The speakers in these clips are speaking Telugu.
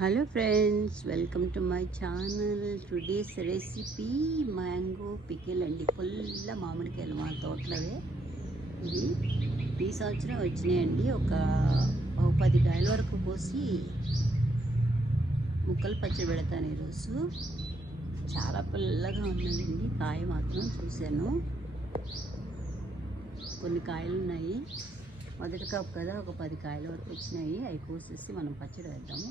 Hello friends welcome to my channel today's recipe mango pickle అండి పుల్ల మామిడికాయలు మా తోటలవే. ఇది ఈ సంవత్సరం వచ్చినాయండి. ఒక పది కాయల వరకు పోసి ముక్కలు పచ్చడి పెడతాను ఈరోజు. చాలా పుల్లగా ఉన్నదండి కాయ మాత్రం చూశాను. కొన్ని కాయలు ఉన్నాయి. మొదటి కప్ కదా ఒక పది కాయల వరకు వచ్చినాయి. అవి కోసేసి మనం పచ్చడి వేద్దాము.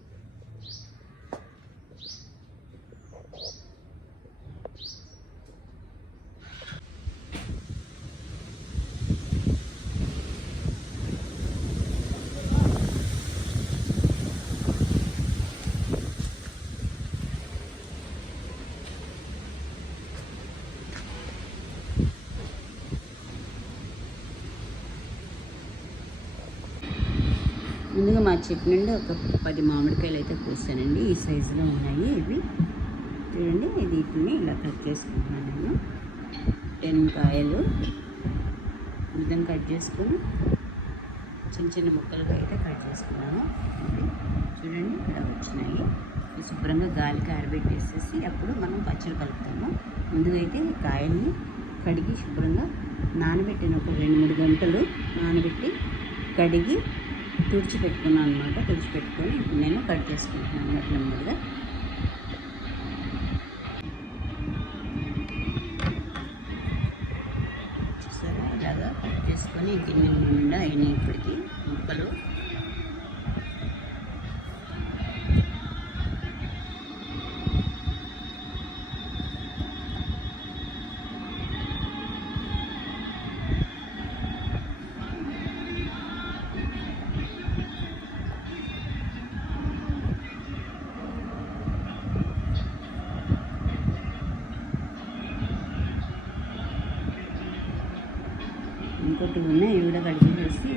ముందుగా మా చెట్టు నుండి ఒక పది మామిడికాయలు అయితే కోసానండి ఈ సైజులో ఉన్నాయి ఇవి. చూడండి వీటిని ఇలా కట్ చేసుకుంటున్నాను నేను టెన్ కాయలు. విధంగా కట్ చేసుకుని చిన్న చిన్న ముక్కలుగా అయితే కట్ చేసుకున్నాను. చూడండి ఇక్కడ వచ్చినాయి. శుభ్రంగా గాలికి ఆరబెట్టేసేసి అప్పుడు మనం పచ్చడి కలుపుతాము. ముందుగా అయితే కాయల్ని కడిగి శుభ్రంగా నానబెట్టిన. ఒక రెండు మూడు గంటలు నానబెట్టి కడిగి తుడిచిపెట్టుకున్నాను అనమాట తుడిచిపెట్టుకొని ఇప్పుడు నేను కట్ చేసుకుంటున్నాను అన్నమాట నెమ్మదిగా. చూసారా? ఇలాగా కట్ చేసుకొని గిన్నె నిండా అయినాయి ఇప్పటికి. ఇంకోటి ఉన్నాయి ఇవి కూడా కడిగి వేసి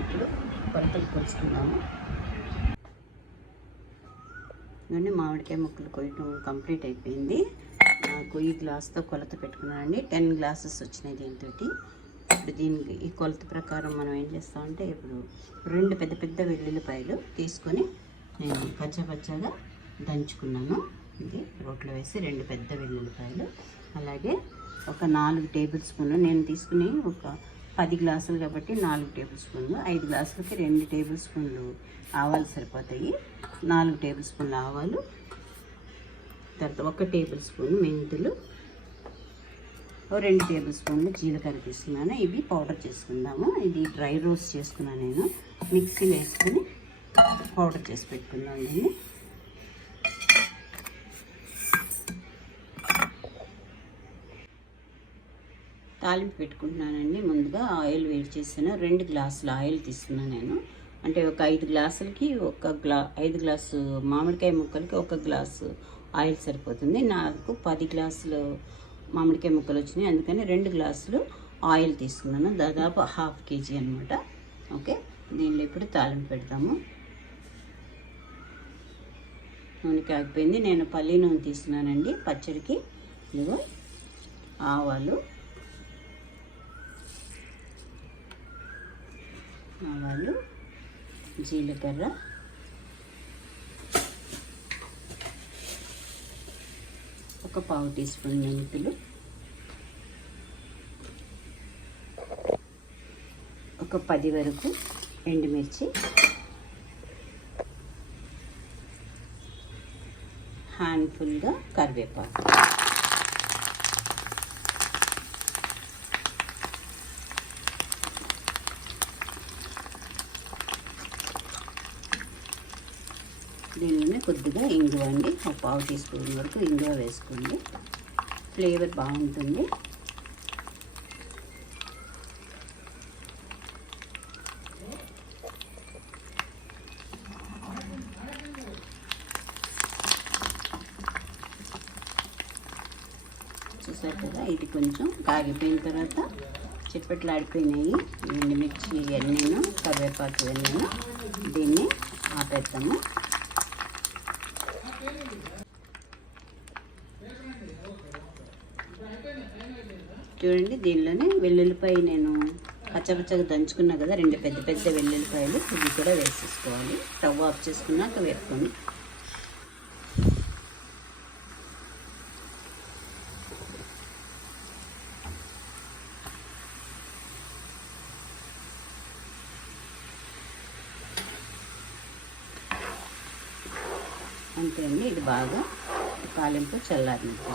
ఇప్పుడు కొలతలు కొలుసుకున్నాము ఇవన్నీ మామిడికాయ ముక్కలు కొయ్యటం కంప్లీట్ అయిపోయింది. నాకు ఈ గ్లాస్తో కొలత పెట్టుకున్నానండి. టెన్ గ్లాసెస్ వచ్చినాయి దీంతో ఇప్పుడు దీనికి ఈ కొలత ప్రకారం మనం ఏం చేస్తామంటే ఇప్పుడు రెండు పెద్ద పెద్ద వెల్లుల్లిపాయలు తీసుకొని నేను పచ్చ పచ్చగా దంచుకున్నాను. ఇది రోట్లో వేసి రెండు పెద్ద వెల్లుల్లిపాయలు. అలాగే ఒక నాలుగు టేబుల్ స్పూన్లు. నేను తీసుకుని ఒక పది గ్లాసులు కాబట్టి నాలుగు టేబుల్ స్పూన్లు. ఐదు గ్లాసులకి రెండు టేబుల్ స్పూన్లు ఆవాలు సరిపోతాయి. నాలుగు టేబుల్ స్పూన్లు ఆవాలు. తర్వాత ఒక టేబుల్ స్పూన్ మెంతులు. ఓ రెండు టేబుల్ స్పూన్లు జీలకర్ర తీసుకున్నాను. ఇవి పౌడర్ చేసుకుందాము. ఇది డ్రై రోస్ట్ చేసుకున్నాను నేను. మిక్సీలో వేసుకొని పౌడర్ చేసి పెట్టుకున్నాను దీన్ని. తాలింపు పెట్టుకుంటున్నానండి. ముందుగా ఆయిల్ వేడి చేసాను రెండు గ్లాసులు ఆయిల్ తీసుకున్నాను నేను. అంటే ఒక ఐదు గ్లాసులకి ఒక గ్లా ఐదు గ్లాసు మామిడికాయ ముక్కలకి ఒక గ్లాసు ఆయిల్ సరిపోతుంది. నాకు పది గ్లాసులు మామిడికాయ ముక్కలు వచ్చినాయి. అందుకని రెండు గ్లాసులు ఆయిల్ తీసుకున్నాను. దాదాపు హాఫ్ కేజీ అనమాట ఓకే? దీనిలో ఇప్పుడు తాలింపు పెడతాము. నూనె కాగిపోయింది. నేను పల్లి నూనె తీసుకున్నానండి పచ్చడికి. ఇదిగో ఆవాలు. ఆవాలు జీలకర్ర ఒక పావు టీ స్పూన్ మెంతులు ఒక పది వరకు ఎండుమిర్చి హ్యాండ్ఫుల్గా కరివేపాకు. దీనిలోనే కొద్దిగా ఇంగువ అండి. ఒక పావు టీ స్పూన్ వరకు ఇంగువ వేసుకోండి. ఫ్లేవర్ బాగుంటుంది. చూసారు కదా ఇది కొంచెం కాగిపోయిన తర్వాత చిప్పట్లు ఆడిపోయినాయి ఎండుమిర్చి ఇవన్నీను కరివేపాకు ఇవన్నీను దీన్ని ఆపేస్తాము చూడండి దీనిలోనే వెల్లుల్లిపాయ నేను పచ్చపచ్చగా దంచుకున్నా కదా రెండు పెద్ద పెద్ద వెల్లుల్లిపాయలు. ఇవి కూడా వేసేసుకోవాలి. స్టవ్ ఆఫ్ చేసుకున్నాక వేపుకొని. అంతే అండి ఇది బాగా తాలింపు చల్లారినట్టు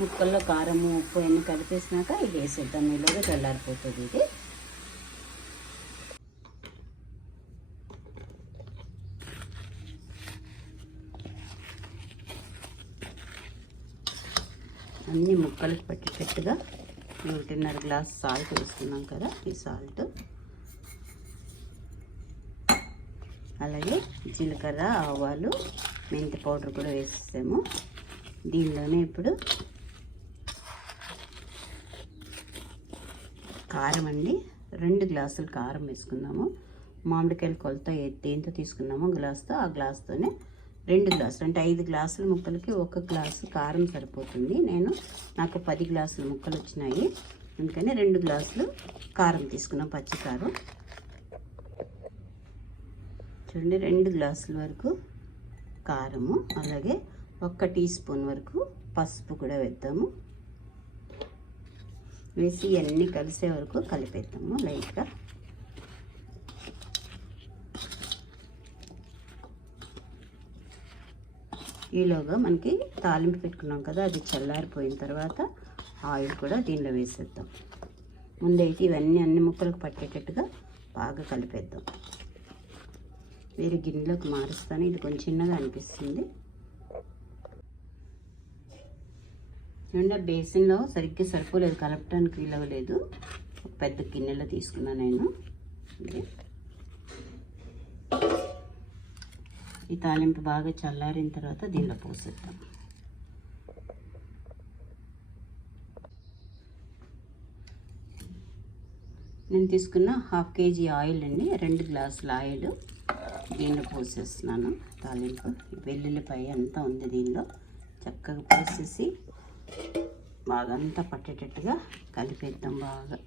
ముక్కల్లో కారము ఉప్పు అన్నీ కలిపేసినాక ఇది వేసేద్దాం ఈలోగా చల్లారిపోతుంది ఇది. అన్ని ముక్కలకు పట్టేటట్టుగా ఒకటిన్నర గ్లాస్ సాల్ట్ వేస్తున్నాం కదా ఈ సాల్ట్. అలాగే జీలకర్ర ఆవాలు మెంతి పౌడర్ కూడా వేసేసాము. దీనిలోనే ఇప్పుడు కారం అండి రెండు గ్లాసులు కారం వేసుకున్నాము మామిడికాయల కొలత దేంతో తీసుకున్నామో గ్లాస్తో ఆ గ్లాస్తోనే రెండు గ్లాసులు. అంటే ఐదు గ్లాసుల ముక్కలకి ఒక గ్లాసు కారం సరిపోతుంది. నేను నాకు పది గ్లాసుల ముక్కలు వచ్చినాయి. అందుకని రెండు గ్లాసులు కారం తీసుకున్నాం పచ్చి కారం చూడండి రెండు గ్లాసుల వరకు కారము. అలాగే ఒక్క టీ స్పూన్ వరకు పసుపు కూడా వేద్దాము. వేసి ఇవన్నీ కలిసే వరకు కలిపేద్దాము లైట్గా. ఈలోగా మనకి తాలింపు పెట్టుకున్నాం కదా అది చల్లారిపోయిన తర్వాత ఆయిల్ కూడా దీనిలో వేసేద్దాం. ముందైతే ఇవన్నీ అన్ని ముక్కలకు పట్టేటట్టుగా బాగా కలిపేద్దాం. వేరే గిన్నెలోకి మారుస్తాను ఇది కొంచెం చిన్నగా అనిపిస్తుంది. నిండా బేసిన్లో సరిగ్గా సరిపోలేదు కలపడానికి వీలవలేదు ఒక పెద్ద గిన్నెలో తీసుకున్నా నేను. ఈ తాలింపు బాగా చల్లారిన తర్వాత దీనిలో పోసేద్దాం. నేను తీసుకున్న హాఫ్ కేజీ ఆయిల్ అండి రెండు గ్లాసుల ఆయిల్ దీనిలో పోసేస్తున్నాను తాలింపు. వెల్లుల్లిపాయ అంతా ఉంది దీనిలో. చక్కగా పోసేసి బాగా అంతా పట్టేటట్టుగా కలిపేద్దాం బాగా.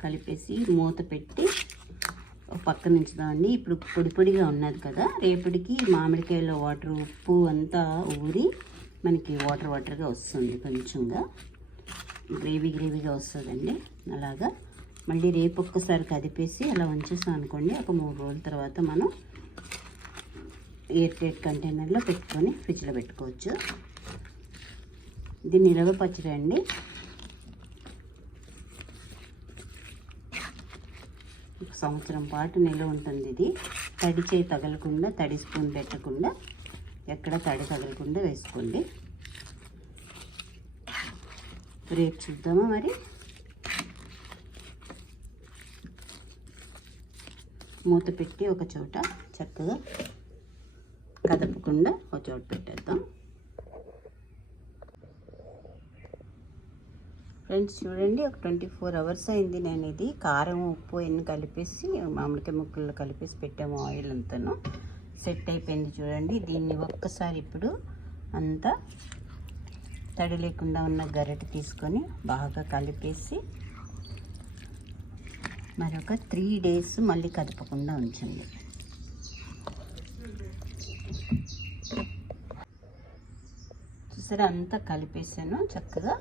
కలిపేసి మూత పెట్టి పక్కన ఉంచుదామండి ఇప్పుడు పొడి పొడిగా ఉన్నది కదా రేపటికి మామిడికాయలో వాటర్ ఉప్పు అంతా ఊరి మనకి వాటర్ వాటర్గా వస్తుంది కొంచెంగా. గ్రేవీ గ్రేవీగా వస్తుందండి. అలాగా మళ్ళీ రేపు ఒక్కసారి కదిపేసి అలా ఉంచేసాం అనుకోండి ఒక మూడు రోజుల తర్వాత మనం ఎయిర్ టైట్ కంటైనర్లో పెట్టుకొని ఫ్రిడ్జ్లో పెట్టుకోవచ్చు. ఇది నిలవ పచ్చడి అండి సంవత్సరం పాటు నిల్వ ఉంటుంది ఇది. తడి చేయి తగలకుండా తడి స్పూన్ పెట్టకుండా ఎక్కడ తడి తగలకుండా వేసుకోండి. రేపు చూద్దామా మరి? మూత పెట్టి ఒక చోట చక్కగా కదపకుండా ఒక చోట పెట్టేద్దాం. ఫ్రెండ్స్ చూడండి ఒక ట్వంటీ ఫోర్ అవర్స్ అయింది నేను ఇది కారం ఉప్పు ఎన్ని కలిపేసి మామిడికాయ ముక్కలు కలిపేసి పెట్టాము ఆయిల్ అంతాను. సెట్ అయిపోయింది చూడండి. దీన్ని ఒక్కసారి ఇప్పుడు అంతా తడి లేకుండా ఉన్న గరిటె తీసుకొని బాగా కలిపేసి మరొక త్రీ డేస్ మళ్ళీ కదపకుండా ఉంచండి. చూసారా అంతా కలిపేసాను. చక్కగా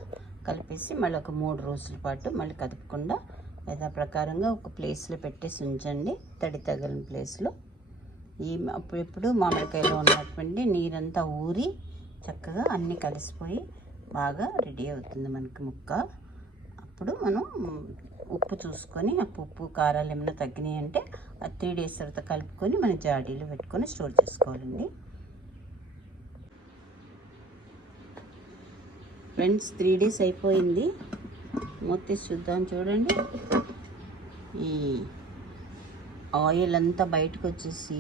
కలిపేసి మళ్ళీ ఒక మూడు రోజుల పాటు మళ్ళీ కదపకుండా యథా ప్రకారంగా ఒక ప్లేస్లో పెట్టేసి ఉంచండి. తడి తగలని ప్లేస్లో ఈ అప్పుడెప్పుడు మామిడికాయలో ఉన్నటువంటి నీరంతా ఊరి చక్కగా అన్నీ కలిసిపోయి బాగా రెడీ అవుతుంది మనకి ముక్క. అప్పుడు మనం ఉప్పు చూసుకొని ఉప్పు కారాలు ఏమైనా తగ్గినాయి అంటే ఆ త్రీ డేస్ తర్వాత కలుపుకొని మన జాడీలో పెట్టుకొని స్టోర్ చేసుకోవాలండి. ఫ్రెండ్స్ త్రీ డేస్ అయిపోయింది. మూత చూద్దాం చూడండి. ఈ ఆయిల్ అంతా బయటకు వచ్చేసి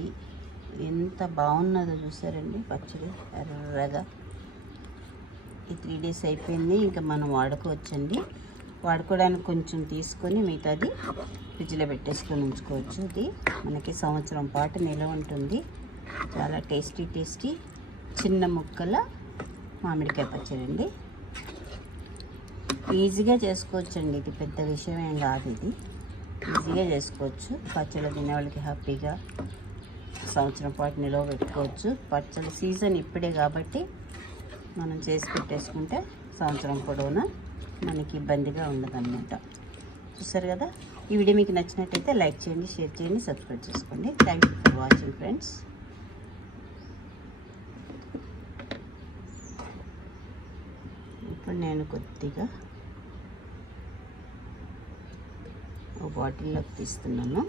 ఎంత బాగున్నదో చూసారండి. పచ్చడి ఎర్రగా. ఈ త్రీ డేస్ అయిపోయింది. ఇంకా మనం వాడుకోవచ్చండి. వాడుకోవడానికి కొంచెం తీసుకొని మిగతాది ఫ్రిడ్జ్లో పెట్టేసుకొని ఉంచుకోవచ్చు. ఇది మనకి సంవత్సరం పాటు నిలవ ఉంటుంది. చాలా టేస్టీ టేస్టీ చిన్న ముక్కల మామిడికాయ పచ్చడి అండి ఈజీగా చేసుకోవచ్చండి. ఇది పెద్ద విషయం ఏం కాదు ఇది. ఈజీగా చేసుకోవచ్చు. పచ్చళ్ళు తినే వాళ్ళకి హ్యాపీగా సంవత్సరం పాటు నిలవ పెట్టుకోవచ్చు. పచ్చడి సీజన్ ఇప్పుడే కాబట్టి మనం చేసి పెట్టేసుకుంటే సంవత్సరం పొడవునా మనకి ఇబ్బందిగా ఉండదన్నమాట. చూసారు కదా? ఈ వీడియో మీకు నచ్చినట్టయితే లైక్ చేయండి షేర్ చేయండి సబ్స్క్రైబ్ చేసుకోండి. Thank you for watching friends ఇప్పుడు నేను కొద్దిగా ఒక బాటిల్లోకి తీస్తున్నాను.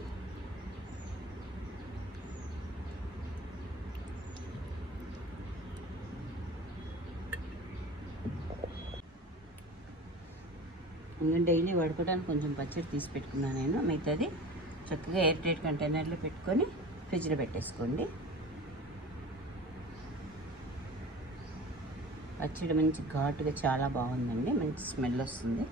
ఇంకా డైలీ వడుకోవడానికి కొంచెం పచ్చడి తీసి పెట్టుకున్నాను నేను. మిగతాది చక్కగా ఎయిర్ టైట్ కంటైనర్లో పెట్టుకొని ఫ్రిడ్జ్లో పెట్టేసుకోండి. పచ్చడి మంచి ఘాటుగా చాలా బాగుందండి. మంచి స్మెల్ వస్తుంది.